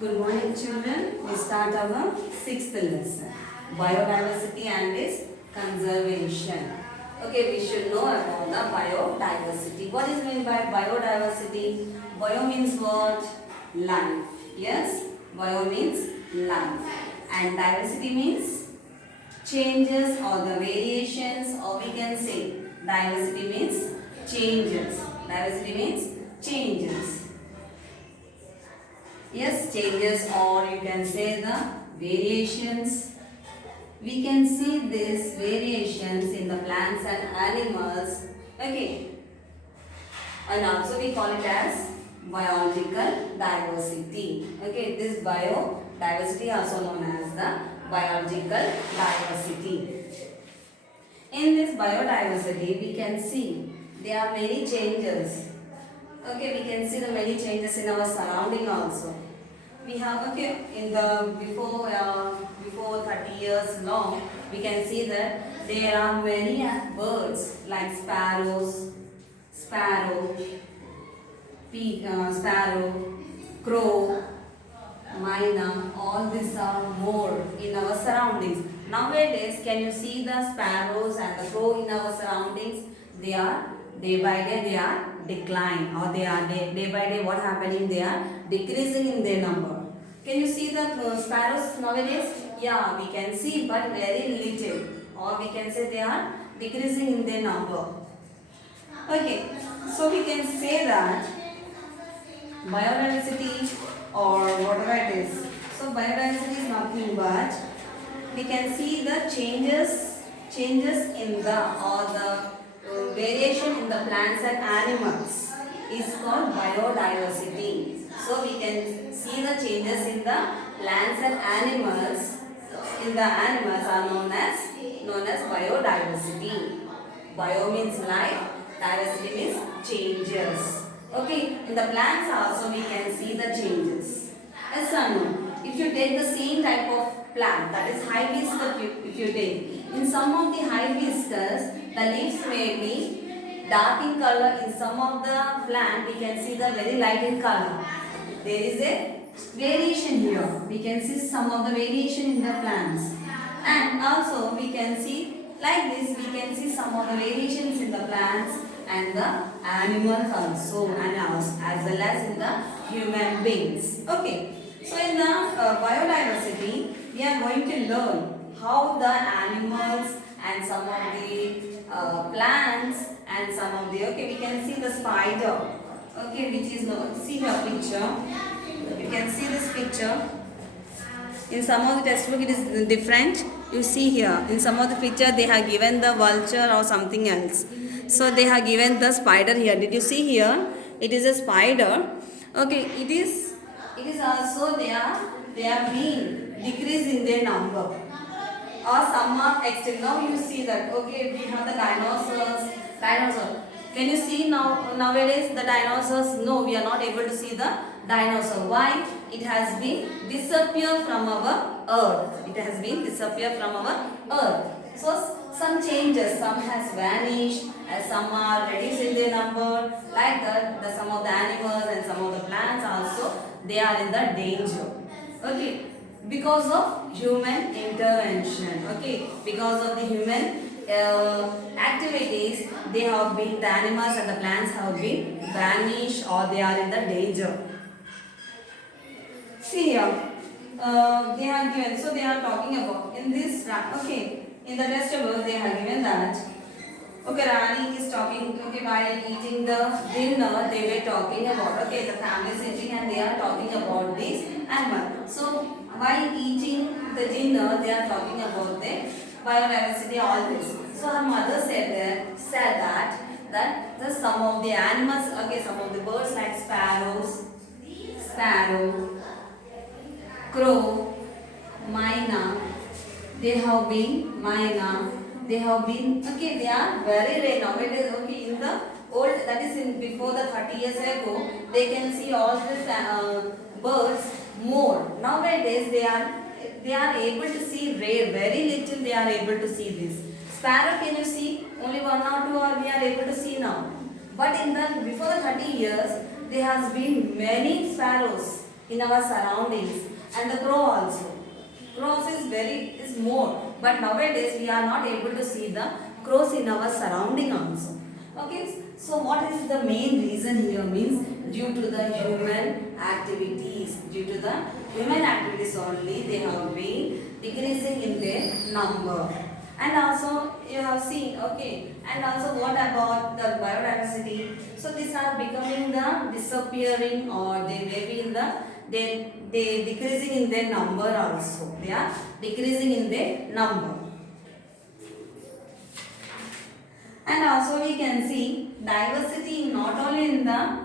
Good morning, children. We start our sixth lesson, biodiversity and its conservation. Okay, we should know about the biodiversity. What is meant by biodiversity? Bio means what? Life. Yes, bio means life, and diversity means changes or the variations, or we can say diversity means changes. Diversity means changes. Yes, changes, or you can say the variations. We can see these variations in the plants and animals. Okay, and also we call it as biological diversity. Okay, this biodiversity also known as the biological diversity. In this biodiversity, we can see there are many changes. Okay, we can see the many changes in our surrounding also. We have, okay, in the before 30 years long, we can see that there are many birds like sparrow, sparrow, crow, myna. All these are more in our surroundings. Nowadays, can you see the sparrows and the crow in our surroundings? They are day by day they are decline, or they are day by day what happening, they are decreasing in their number. Can you see the sparrows nowadays? Yeah, we can see, but very little, or we can say they are decreasing in their number. Okay, so we can say that biodiversity, or whatever it is. So biodiversity is nothing but we can see the changes in the, or the variation in the plants and animals is called biodiversity. So we can see the changes in the plants and animals. In the animals are known as biodiversity. Bio means life, diversity means changes. Okay, in the plants also we can see the changes. Yes or no? If you take the same type of plant, that is hibiscus, if you take, in some of the hibiscus, the leaves may be dark in color. In some of the plant, we can see the very light in color. There is a variation here. We can see some of the variation in the plants. And also we can see, like this, we can see some of the variations in the plants and the animals also, and as well as in the human beings. Okay. So in the biodiversity, we are going to learn how the animals and some of the plants and some of the, okay, we can see the spider, okay, which is, see your picture, you can see this picture. In some of the textbook it is different. You see here, in some of the picture they have given the vulture or something else. So they have given the spider here. Did you see here? It is a spider. Okay, it is also they are being decreased in their number, or some are extinct. Now you see that, okay, we have the dinosaurs. Can you see nowadays the dinosaurs? No, we are not able to see the dinosaur. Why? It has been disappeared from our earth. It has been disappeared from our earth. So some changes, some has vanished, and some are reduced in their number. Like that, some of the animals and some of the plants also, they are in the danger. Okay, because of human intervention. Okay, because of the human activities, they have been, the animals and the plants have been vanished, or they are in the danger. See here, they have given, so they are talking about in this, okay, in the vegetable they have given that, okay, Rani is talking, okay, while eating the dinner, they were talking about, okay, the family is eating and they are talking about this animal. So while eating the dinner, they are talking about the biodiversity, all this. So her mother said that the some of the animals, okay, some of the birds like sparrow, crow, myna, they have been, okay, they are very rare nowadays. Okay, in the old, that is in before the 30 years ago, they can see all these birds more. Nowadays they are able to see rare, very little they are able to see this. Sparrow, can you see? Only one or two are we are able to see now. But in the before the 30 years, there has been many sparrows. in our surroundings, and the crow also. Crow also is more, but nowadays we are not able to see the crows in our surrounding also. Okay, so what is the main reason here means due to the human activities. Due to the human activities only they have been decreasing in their number. And also you have seen, okay, and also what about the biodiversity? So these are becoming the disappearing, or they may be in the they decreasing in their number also. They are decreasing in their number. And also we can see diversity not only in the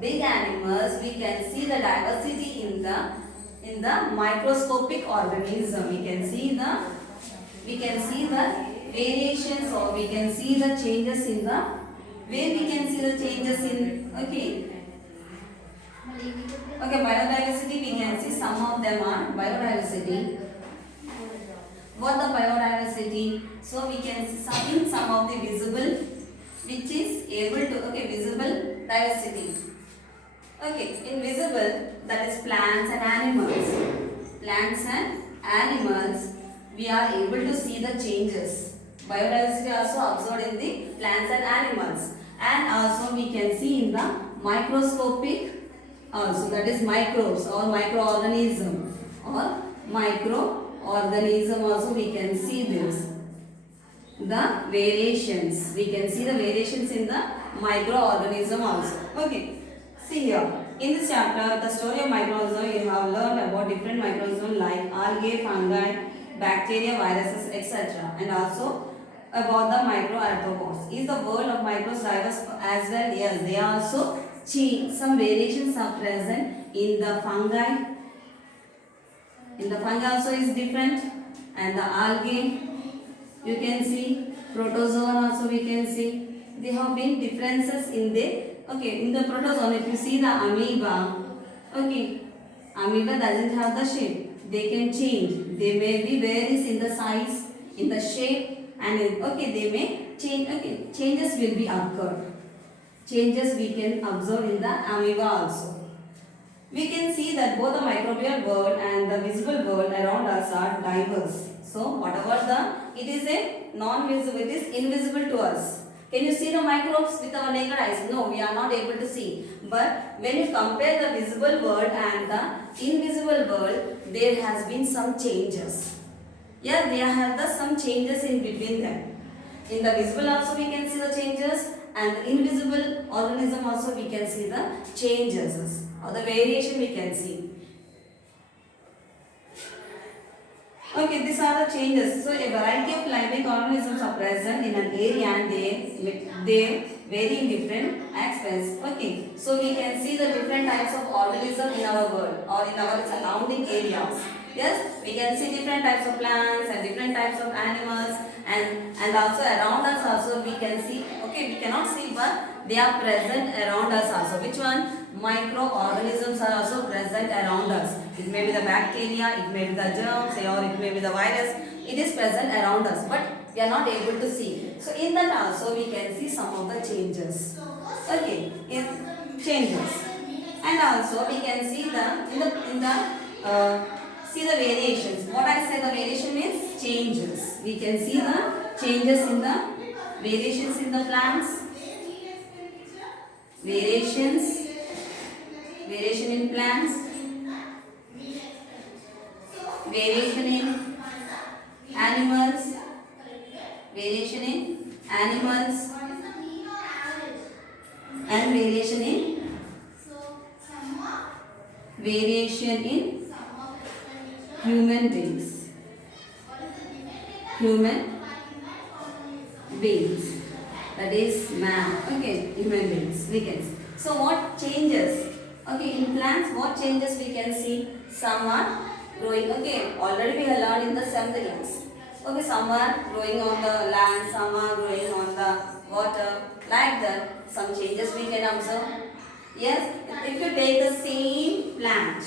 big animals, we can see the diversity in the microscopic organism. We can see the variations, or we can see the changes in the where we can see the changes in, okay, biodiversity. We can see some of them are biodiversity. What the biodiversity? So we can see some of the visible, which is able to, okay, visible diversity. Okay, invisible, that is plants and animals. Plants and animals, we are able to see the changes. Biodiversity also observed in the plants and animals. And also we can see in the microscopic also, that is microbes or microorganism, or microorganism also we can see this. The variations, we can see the variations in the microorganism also. Okay, see here. In this chapter, the story of microorganism, you have learned about different microorganisms like algae, fungi, bacteria, viruses, etc. And also about the microarthropods. Is the world of microbes diverse as well? Yes, they are also some variations are present in the fungi. In the fungi also is different, and the algae you can see, protozoan also we can see. They have been differences in the, okay, in the protozoan. If you see the amoeba, okay, amoeba doesn't have the shape. They can change. They may be varies in the size, in the shape, and okay, they may change. Okay, changes will be occurred. Changes we can observe in the amoeba also. We can see that both the microbial world and the visible world around us are diverse. So whatever it is a non-visible, it is invisible to us. Can you see the microbes with our naked eyes? No, we are not able to see. But when you compare the visible world and the invisible world, there has been some changes. Yeah, there have some changes in between them. In the visible also we can see the changes, and the invisible organism also we can see the changes, or the variation we can see. Okay, these are the changes. So a variety of living organisms are present in an area, and they vary in different aspects. Okay, so we can see the different types of organisms in our world or in our surrounding areas. Yes, we can see different types of plants and different types of animals, and also around us also we can see, okay, we cannot see, but they are present around us also. Which one? Microorganisms are also present around us. It may be the bacteria, it may be the germs, or it may be the virus. It is present around us, but we are not able to see. So in that also we can see some of the changes. Okay, changes, and also we can see see the variations. What I say the variation means changes. We can see the changes in the variations in the plants, variation in plants, variation in animals, variation in animals, and variation in human beings. Human beings. That is man. Okay, human beings. We can see. So what changes? Okay, in plants, what changes we can see? Some are growing. Okay, already we have learned in the 7th class. Okay, some are growing on the land, some are growing on the water. Like that, some changes we can observe. Yes, if you take the same plant,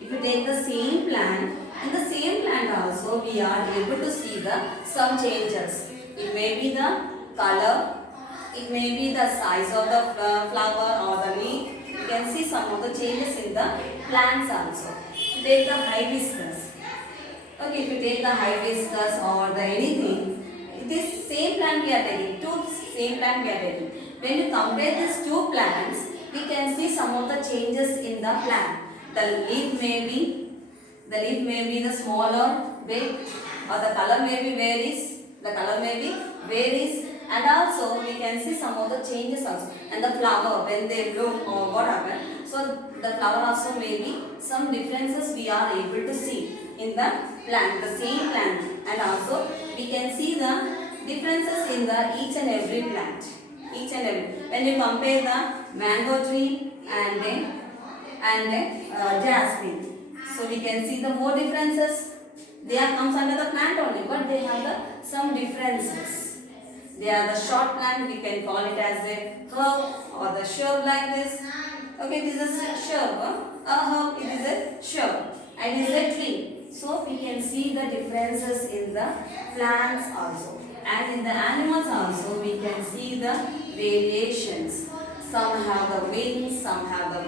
in the same plant also we are able to see some changes. It may be the color, it may be the size of the flower or the leaf, can see some of the changes in the plants also. Take the hibiscus. Okay, if you take the hibiscus or the anything, this same plant we are taking, two same plant we are taking. When you compare these two plants, we can see some of the changes in the plant. The leaf may be the smaller, big, or the color may be varies. The color may be varies, and also we can see some of the changes also. And the flower when they bloom or what happened. So the flower also may be some differences we are able to see in the plant, the same plant, and also we can see the differences in the each and every plant. Each and every. When you compare the mango tree and jasmine. So we can see the more differences. They are comes under the plant only, but they have the some differences. They are the short plant. We can call it as a herb or the shrub like this. Okay, it is a shrub. A herb, it is a shrub, and it is a tree. So we can see the differences in the plants also, and in the animals also we can see the variations. Some have the wings, some have the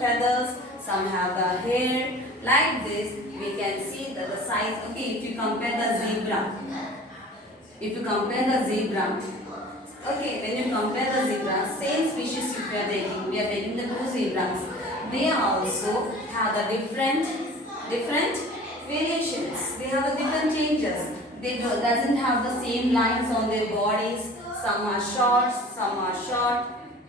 feathers, some have the hair. Like this, we can see that the size. Okay, if you compare the zebra, okay, when you compare the zebra, same species if we are taking the two zebras. They also have the different variations. They have the different changes. They doesn't have the same lines on their bodies. Some are short.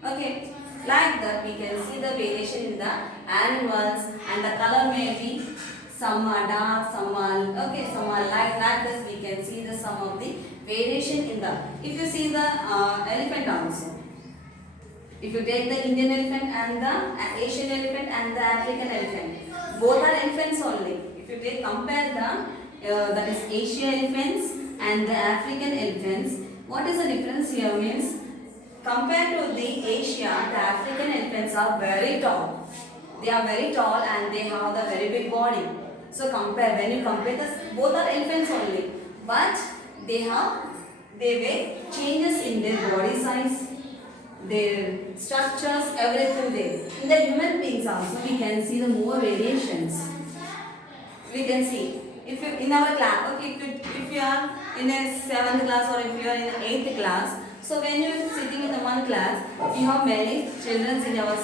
Okay, like that we can see the variation in the animals, and the color may be some are dark, some are light. Like this we can see the some of the variation in the. If you see the elephant also. If you take the Indian elephant and the Asian elephant and the African elephant, both are elephants only. If you compare the that is Asian elephants and the African elephants, what is the difference here means compared to the Asia, the African elephants are very tall. They are very tall and they have the very big body. So when you compare this, both are elephants only, but they weigh changes in their body size, their structures, everything there. In the human beings also we can see the more variations. We can see if you in our class, okay, if you are in a 7th class or if you are in 8th class, so when you are sitting in the one class, you have many children in our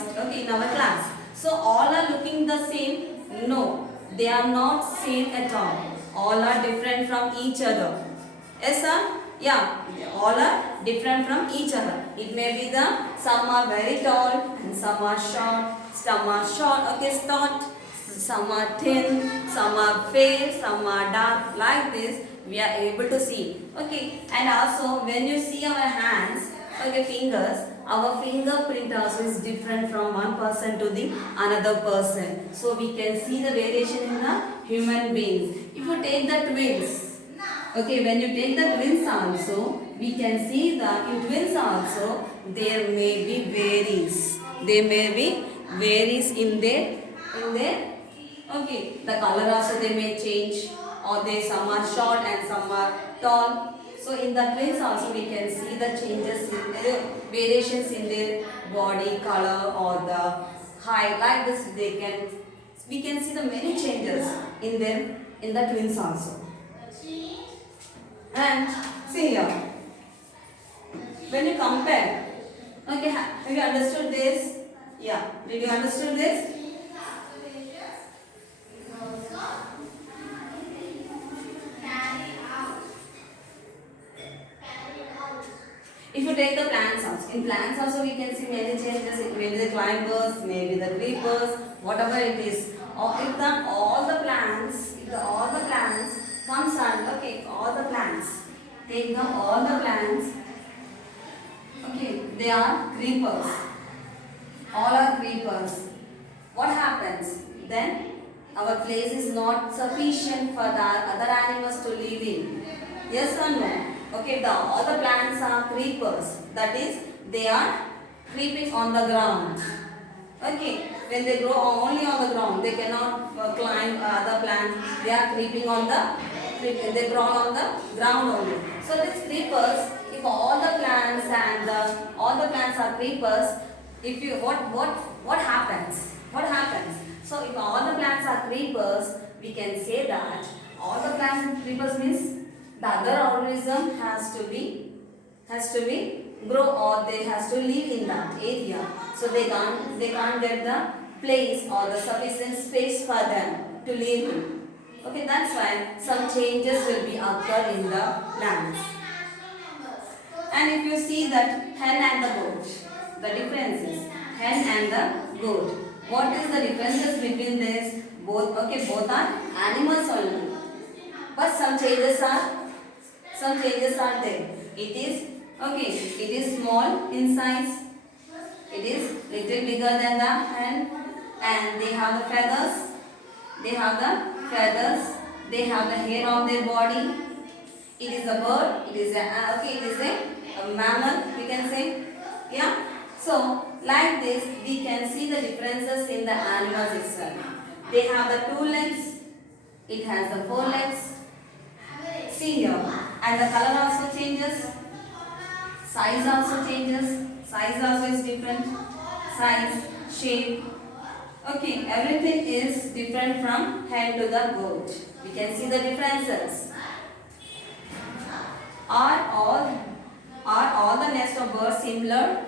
class. So all are looking the same? No, they are not same at all. All are different from each other. Yes, sir? Yeah, all are different from each other. It may be some are very tall and some are short, okay, some are thin, some are fair, some are dark. Like this, we are able to see. Okay, and also when you see our hands, okay, fingers, our fingerprint also is different from one person to the another person. So we can see the variation in the human beings. If you take the twins, okay, when you take the twins also, we can see that in twins also there may be varies. There may be varies in their okay, the color also they may change, or some are short and some are tall. So in the twins also we can see the changes variations in their body color or the height. Like this we can see the many changes in them in the twins also. And see here, when you compare, okay, have you understood this? Yeah, did you understood this? If you take the plants also, in plants also we can see many changes. It may be the climbers, maybe the creepers, whatever it is. Or if all the plants comes under, okay, all the plants, take all the plants, okay, they are creepers. All are creepers. What happens? Then our place is not sufficient for the other animals to live in. Yes or no? Okay, all the plants are creepers. That is, they are creeping on the ground. Okay, when they grow only on the ground, they cannot climb other plants. They are creeping they crawl on the ground only. So these creepers, if all the plants are creepers, if you what happens? What happens? So if all the plants are creepers, we can say that all the plants and creepers means the other organism has to be grow, or they has to live in that area. So they can't get the place or the sufficient space for them to live in. Okay, that's why some changes will be occur in the plants. And if you see that hen and the goat, the differences, hen and the goat. What is the differences between this? Both, okay, both are animals only. But some changes are there. It is, okay, it is small in size. It is little bigger than the hen, and they have the feathers. They have the feathers. They have the hair on their body. It is a bird. It is a okay. It is a mammal. We can say, yeah. So like this, we can see the differences in the animals itself. They have the 2 legs. It has the 4 legs. See here, and the color also changes. Size also changes. Size also is different. Size, shape. Okay, everything is different from hen to the goat. We can see the differences. Are all the nest of birds similar?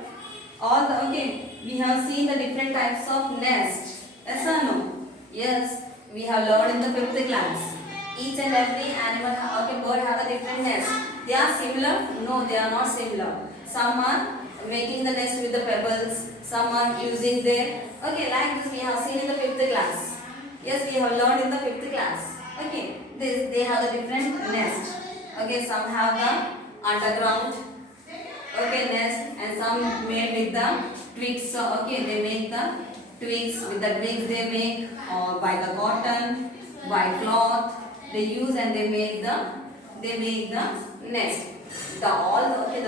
All the, okay, we have seen the different types of nest. Yes or no? Yes, we have learned in the 5th class. Each and every animal, okay, bird have a different nest. They are similar? No, they are not similar. Some are making the nest with the pebbles. Some are using their, okay, like this we have seen in the 5th class. Yes, we have learned in the 5th class. Okay, they have a different nest. Okay, some have the underground, okay, nest, and some made with the twigs. So, okay, they make the twigs, with the twigs they make, or by the cotton, by cloth they use, and they make the nest. The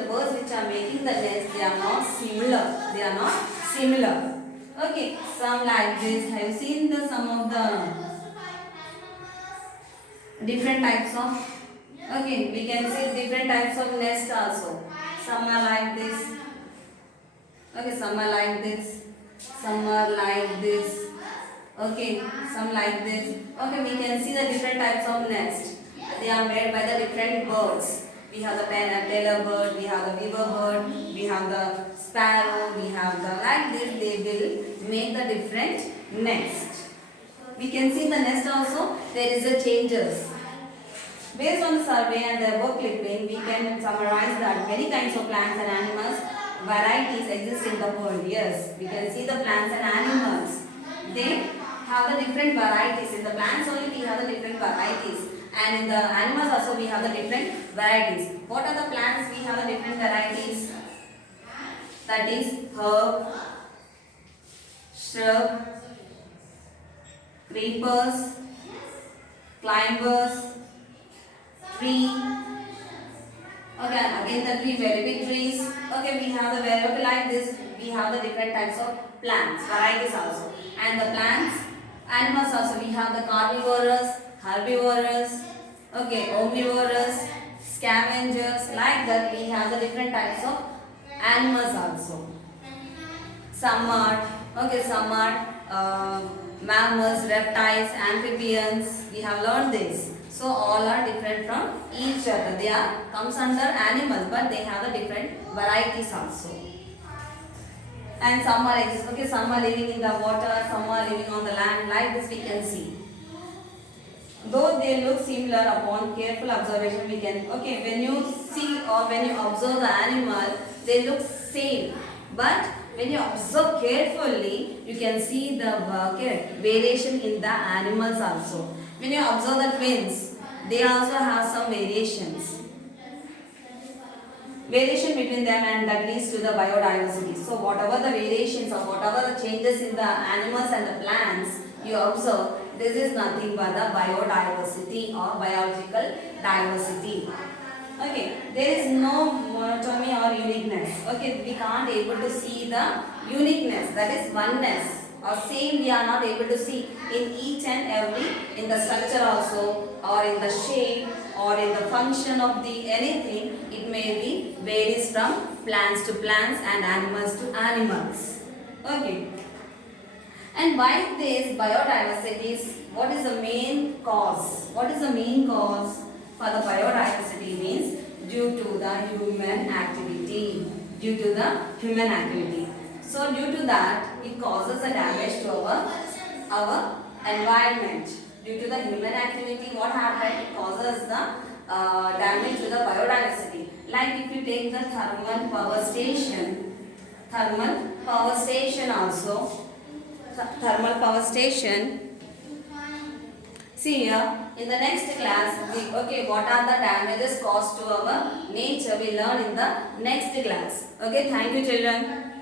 birds which are making the nest, they are not similar. They are not similar. Okay, some like this. Have you seen some of the different types of? Okay, we can see different types of nest also. Some are like this. Okay, some are like this. Some are like this. Okay, some like this. Okay, we can see the different types of nest. They are made by the different birds. We have the tailor bird, we have the weaver bird, we have the sparrow, we have the like this. They will make the different nest. We can see the nest also. There is a changes. Based on the survey and the above clipping, we can summarize that many kinds of plants and animals varieties exist in the world. Yes, we can see the plants and animals. They have the different varieties. In the plants only we have the different varieties, and in the animals also we have the different varieties. What are the plants? We have the different varieties. That is herb, shrub, creepers, climbers, tree. Okay, again the tree, very big trees. Okay, we have the very, okay, like this. We have the different types of plants, varieties also. And the plants, animals also. We have the carnivorous, herbivorous, okay, omnivorous, scavengers. Like that, we have the different types of animals also. Some are, okay, some are mammals, reptiles, amphibians. We have learned this. So all are different from each other. They are comes under animals, but they have the different varieties also. And some are exist. Okay, some are living in the water, some are living on the land. Like this, we can see. Though they look similar, upon careful observation, we can. Okay, when you see or when you observe the animal, they look same. But when you observe carefully, you can see the variation in the animals also. When you observe the twins, they also have some variation between them, and that leads to the biodiversity. So whatever the variations or whatever the changes in the animals and the plants you observe, this is nothing but the biodiversity or biological diversity. Okay, there is no monotony or uniqueness. Okay, we can't able to see the uniqueness, that is oneness. Or same we are not able to see in each and every, in the structure also, or in the shape, or in the function of the anything. It may be varies from plants to plants and animals to animals. Okay. And why this biodiversity is, what is the main cause? What is the main cause for the biodiversity means due to the human activity. Due to the human activity. So due to that it causes a damage to our environment. Due to the human activity, what happened? It causes the damage to the biodiversity. Like if you take the thermal power station also. Thermal power station. See here in the next class, okay, what are the damages caused to our nature? We learn in the next class. Okay, thank you children.